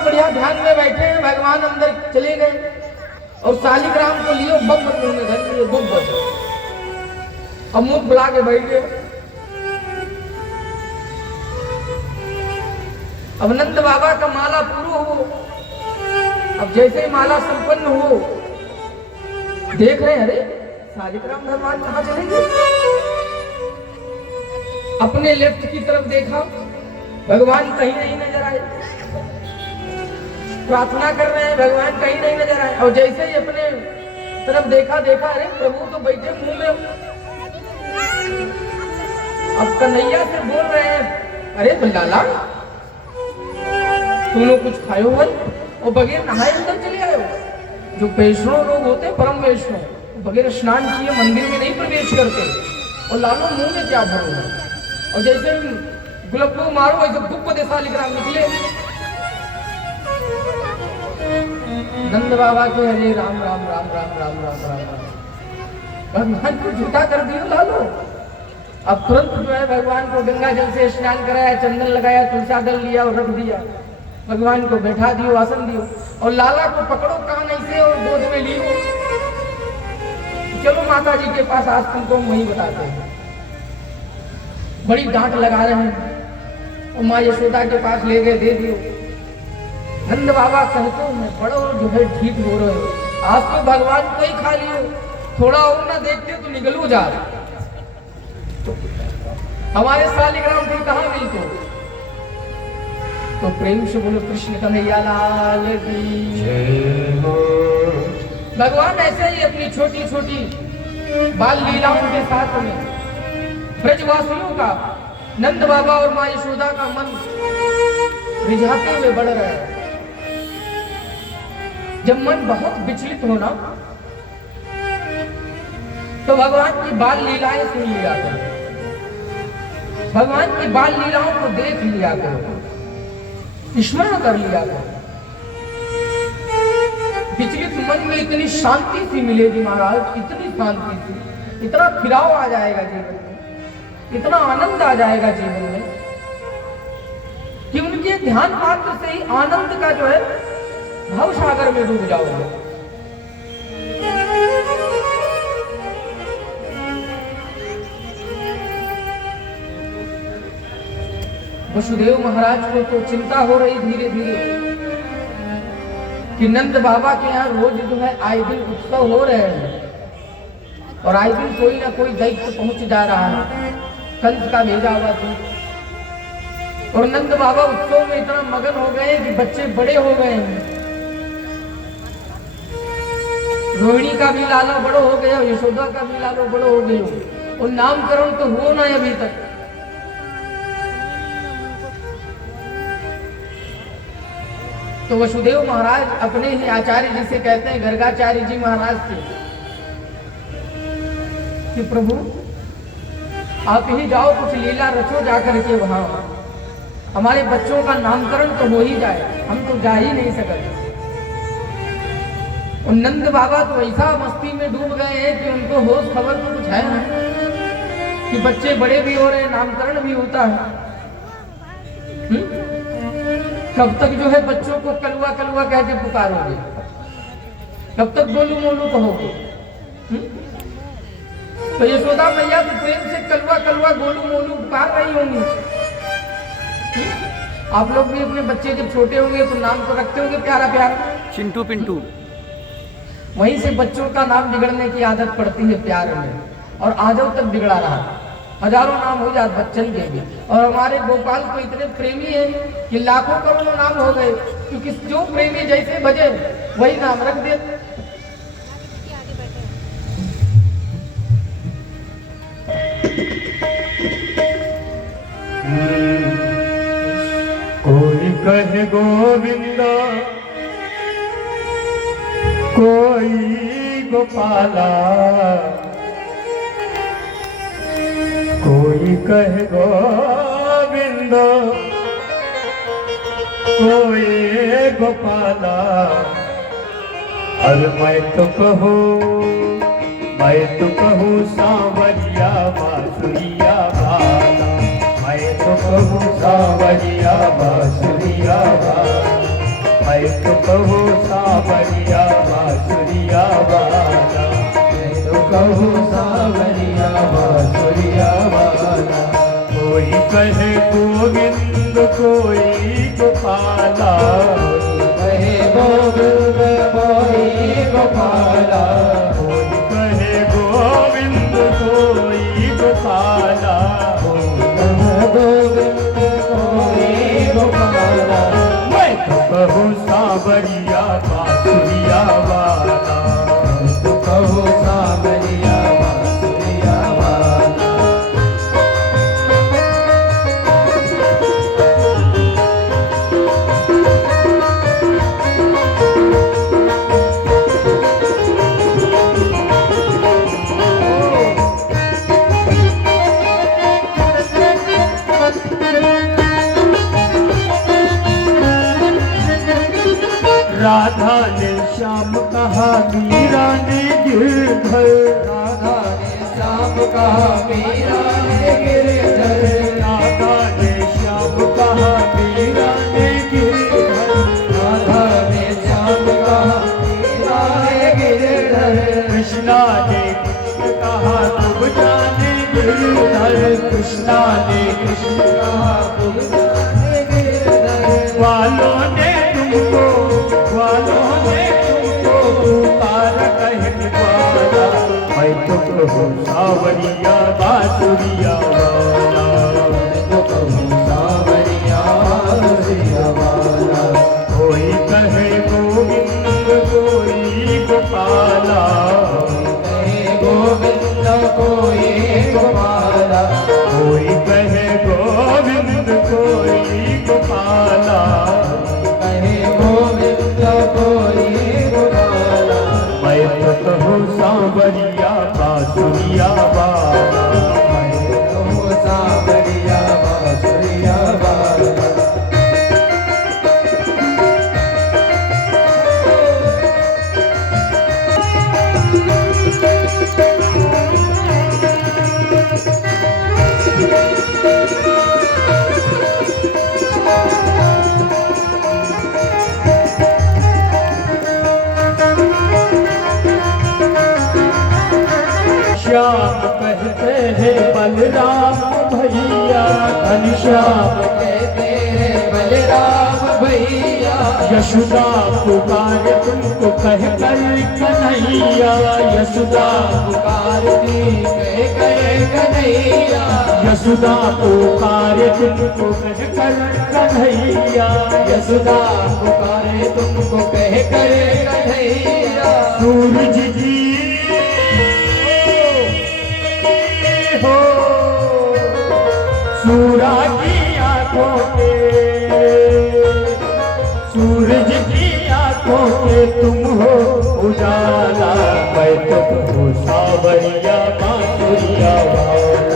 बढ़िया ध्यान में बैठे हैं, भगवान अंदर चले गए और शालिग्राम को लियो बब्बत मुंह में धर लिए, बब्बत। अब मुंह बुला के बैठ गए। अब नंद बाबा का माला पूरा हो, अब जैसे ही माला संपन्न हो, देख रहे हैं अरे शालिग्राम भगवान कहाँ चले गए। अपने लेफ्ट की तरफ देखा, भगवान कहीं नहीं नजर आए। प्रार्थना कर रहे हैं, भगवान कहीं नहीं नजर आए। और जैसे ही अपने तरफ देखा, अरे प्रभु तो बैठे मुंह में। अब कन्हैया से बोल रहे हैं, अरे लाला तुम लोग कुछ खायो भाई, और बगैर नहाए अंदर चले आए हो। जो वैष्णव लोग होते हैं, परम वैष्णव, बगैर स्नान किए मंदिर में नहीं प्रवेश करते। और लालो मुंह में क्या भरो है। और जैसे गुलब्बू मारो वैसे गुप्प दे शालिग्राम निकले। नंद बाबा के हरे राम राम राम राम राम राम राम राम, भगवान को झूठा कर दियो लालो। अब तुरंत जो है भगवान को गंगा जल से स्नान कराया, चंदन लगाया, तुलसा दल लिया और रख दिया। भगवान को बैठा दियो, आसन दियो और लाला को पकड़ो कान ऐसे और गोद में लियो। चलो माता जी के पास, आज तुमको वही बताते हैं। बड़ी डांट लगा रहे हैं और माँ यशोदा के पास ले गए, दे दियो। नंद बाबा कहते हैं बड़ो जो है ठीक हो रहे हो, आज तो भगवान को ही खा लियो, थोड़ा और ना देखते तो निकलो जा। हमारे शालिग्राम फिर कहाँ मिलते। तो प्रेम से बोलो कृष्ण कन्हैया लाल की जय हो। भगवान ऐसे ही अपनी छोटी छोटी बाल लीलाओं के साथ में ब्रजवासियों का, नंद बाबा और माँ यशोदा का मन रिझाते हुए बढ़ रहे हैं। जब मन बहुत विचलित होना तो भगवान की बाल लीलाएं सुन लिया करो, भगवान की बाल लीलाओं को देख लिया करो, स्मरण कर लिया करो। विचलित मन में इतनी शांति सी मिलेगी महाराज, इतनी शांति सी, इतना खिलाव आ जाएगा जीवन में, इतना आनंद आ जाएगा जीवन में कि उनके ध्यान मात्र से ही आनंद का जो है भव सागर में डूब जाओगे। वसुदेव महाराज को तो चिंता हो रही धीरे धीरे कि नंद बाबा के यहाँ रोज जो है आए दिन उत्सव हो रहे हैं और आए दिन कोई ना कोई दैत्य पहुंच जा रहा है। कंस का भेजा हुआ था और नंद बाबा उत्सव में इतना मगन हो गए कि बच्चे बड़े हो गए हैं। रोहिणी का भी लाला बड़ो हो गया, यशोदा का भी लाला बड़ो हो गया और नामकरण तो हुआ ना अभी तक। तो वसुदेव महाराज अपने ही आचार्य जी से कहते हैं, गर्गाचार्य जी महाराज से, कि प्रभु आप ही जाओ, कुछ लीला रचो जाकर के वहां, हमारे बच्चों का नामकरण तो हो ही जाए, हम तो जा ही नहीं सकते। और नंद बाबा तो ऐसा मस्ती में डूब गए हैं कि उनको होश खबर तो कुछ है ना कि बच्चे बड़े भी हो रहे हैं, नामकरण भी होता है। कब तक जो है बच्चों को कलुआ कलुआ कह के पुकारोगे, कब तक गोलू मोलू कहोगे। तो यशोदा मैया तो प्रेम से कलुआ कलुआ गोलू मोलू पुकार रही होंगी। आप लोग भी अपने बच्चे जब छोटे होंगे तो नाम तो रखते होंगे प्यारा प्यारा, चिंटू पिंटू। वहीं से बच्चों का नाम बिगड़ने की आदत पड़ती है प्यार में, और आजो तक बिगड़ा रहा। हजारों नाम हो जाते बच्चन के भी, और हमारे गोपाल को इतने प्रेमी है कि लाखों करोड़ों नाम हो गए, क्योंकि जो प्रेमी जैसे बजे वही नाम रख दे। कोई कहे गोविंदा, कोई गोपाला, कोई कहे गोविंद, कोई गोपाला। और मैं तो कहूँ सांवरिया बांसुरिया वाला, मैं तो कहूँ सांवरिया बांसुरिया वाला। मैं तो कहूँ सावरिया बांसुरिया वाला, मैं तो कहूँ सावरिया बांसुरिया वाला। कोई कहे गोविंद कोई गोपाला, कहे गोविंद कोई गोपाला, कोई कहे गोविंद कोई गोपाला, गोविंद कोई गोपाला। मैं तो कहूँ सावरिया बांसुरिया वाला, मैं तो कहूँ सावरिया बांसुरिया वाला। राधा ने श्याम कहा मीरा ने गिरधर, राधा ने श्याम कहा मीरा ने गिरधर, राधा ने श्याम कहा मीरा ने गिरधर, राधा ने श्याम कहा मीरा ने गिरधर, कृष्णा ने कृष्ण कहा तुम जाने गिरधर, कृष्णा ने कृष्ण कहा तुम जाने गिरधर। वालों ने तुमको पुकारा कहने वाला, मैं तो कहूँ सावरिया बांसुरिया वाला, मैं तो कहूँ सावरिया बांसुरिया वाला। कोई कहे गोविंद कोई गोपाला, कहे गोविंद कोई गोपाला, कोई कहे गोविंद कोई गोपाला, कहे गोविंद कोई गोपाला। मैं तो कहूँ सावरिया बांसुरिया वाला, मैं कहूँ सावरिया बांसुरिया वाला। श्याम कहते हैं बलराम भैया, घनश्याम कहते हैं बलराम भैया, यशोदा पुकारे तुमको कह कर कन्हैया, यशोदा पुकारती कह कर कन्हैया, यशोदा पुकारे तुमको कह कर कन्हैया, यशोदा पुकारे तुमको कह कर कन्हैया। सूरज जी हो सूरा की आंखों के, सूरज की आंखों के तुम हो उजाला, मैं तो कहूँ सावरिया बांसुरिया वाला।